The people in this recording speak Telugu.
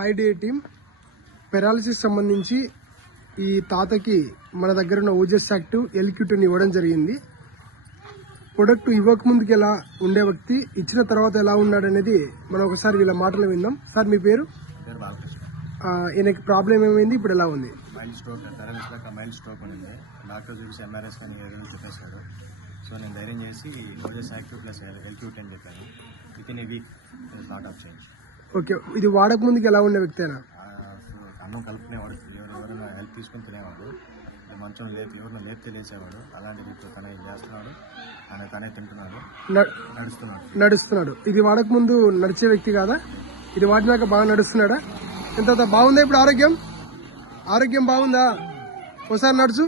హై డే టీమ్ పెరాలసిస్ సంబంధించి ఈ తాతకి మన దగ్గర ఉన్న ఓజస్ యాక్టివ్ ఎల్క్యూటన్ ఇవ్వడం జరిగింది. ప్రొడక్ట్ ఇవ్వక ముందుకు ఎలా ఉండే వ్యక్తి ఇచ్చిన తర్వాత ఎలా ఉన్నాడు అనేది మనం ఒకసారి వీళ్ళ మాటలు విందాం. సార్ మీ పేరు? ఈయనకి ప్రాబ్లం ఏమైంది, ఇప్పుడు ఎలా ఉంది? మైల్డ్ స్ట్రోక్, మైల్డ్ స్ట్రోక్ ఉంది. డాక్టర్ చూసి ఎంఆర్ఐ స్కానింగ్ చెప్పేశారు. సో నేను ధైర్యం చేసి ఓజస్ యాక్టివ్ ప్లస్ ఎల్క్యూటన్ అని చెప్పాను. With in a week lot of change. Okay, ఇది వాడక ముందుకు ఎలా ఉండే వ్యక్తేనా? అన్నం కలుపుకునేవాడు, ఎవరైనా హెల్ప్ తీసుకుని తినేవాడు, మంచం ఎవరైనా లేపితే లేచేవాడు. అలాంటిది ఇప్పుడు తన ఏం చేస్తున్నాడు, తనే తింటున్నాడు, నడుస్తున్నాడు. ఇది వాడక ముందు నడిచే వ్యక్తి కాదా? ఇది వాడినాక బాగా నడుస్తున్నాడా? ఎంత బాగుందా ఇప్పుడు? ఆరోగ్యం బాగుందా? ఒకసారి నడుచు.